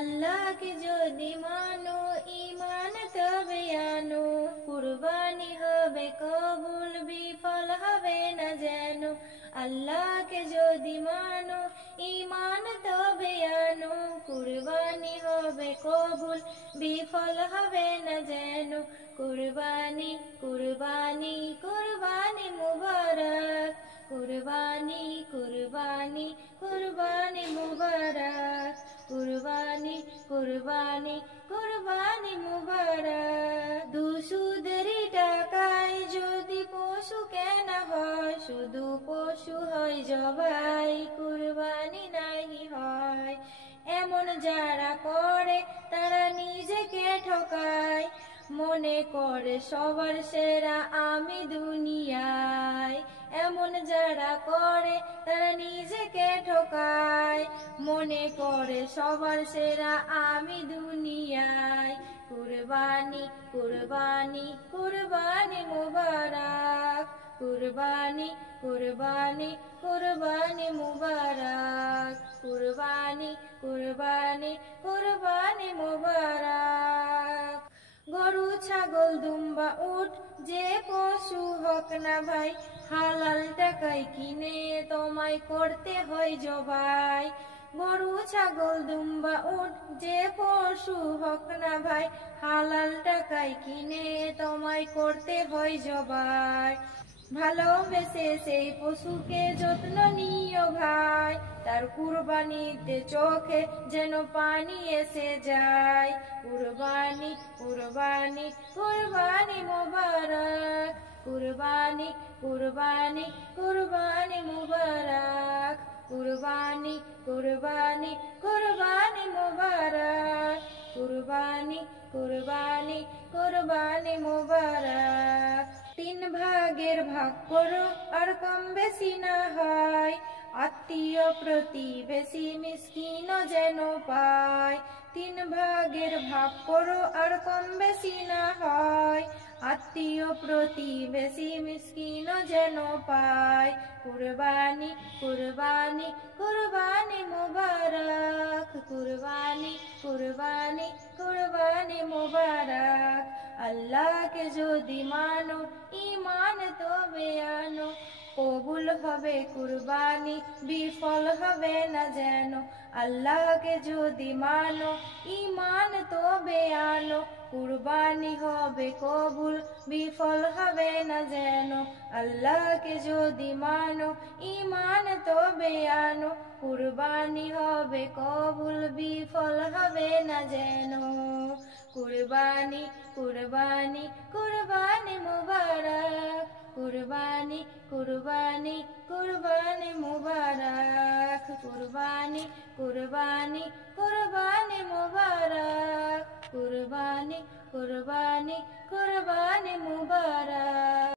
আল্লাহকে যদি মানো ঈমান তবে আনো, কুরবানি হবে কবুল বিফল হবে না যেন। আল্লাহকে যদি মানো ঈমান তবে আনো, কুরবানি হবে কবুল বিফল হবে না যেন। কুরবানি কুরবানি কুরবানি মুবারক, কুরবানি কুরবানি কুরবানি মুবারক, কুরবানি কুরবানি কুরবানি মুবারক। দুসুদের টাকায় যদি পশু কেনা হয়, শুধু পশু হয় জবাই, কুরবানি নাহি হয়। এমন যারা করে তারা নিজেকে ঠকায়, মনে করে সবার সেরা আমি দুনিয়ায়। এমন যারা করে তারা নিজেকে ঠকায়, মনে করে সবার সেরা আমি দুনিয়ায়। কুরবানি কুরবানি কুরবানি মুবারক, কুরবানি কুরবানি কুরবানি মুবারক, কুরবানি কুরবানি কুরবানি মুবারক। গরু ছাগল দুম্বা উট যে পশু হোক না ভাই, হালাল টাকায় কিনে তোমায় করতে হয় জবাই। গরু ছাগল দুম্বা উট যে পশু হোক না ভাই, হালাল টাকায় কিনে তোমায় করতে হয় জবাই। ভালোবেসে সেই পশুকে যত্ন নিও ভাই, তার কুরবানিতে চোখে যেন পানি এসে যায়। কুরবানি কুরবানি কুরবানি মুবারক, কুরবানি কুরবানি কুরবানি মুবারক, কুরবানি কুরবানি কুরবানি মুবারক, কুরবানি কুরবানি কুরবানি মুবারক। তিন ভাগের ভাগ করো আর কম বেশি না হয়, আত্মীয় প্রতিবেশী মিসকিনও যেন পায়। তিন ভাগের ভাগ করো আর কম বেশি না হয়, আত্মীয় প্রতিবেশী মিসকিনও যেন পায়। কুরবানি কুরবানি কুরবানি মুবারক, কুরবানি কুরবানি কুরবানি মুবারক। আল্লাহকে যদি মানো ঈমান তবে আনো, কবুল হবে কুরবানি বিফল হবে না যেন। আল্লাহকে যদি মানো ঈমান তবে আনো, কুরবানি হবে কবুল বিফল হবে না যেন। আল্লাহকে যদি মানো ঈমান তবে আনো, কুরবানি হবে কবুল বিফল হবে না যেন। কুরবানি কুরবানি কুরবানি মুবারক, কুরবানি কুরবানি কুরবানি মুবারক, কুরবানি কুরবানি কুরবানি মুবারক, কুরবানি কুরবানি কুরবানি মুবারক।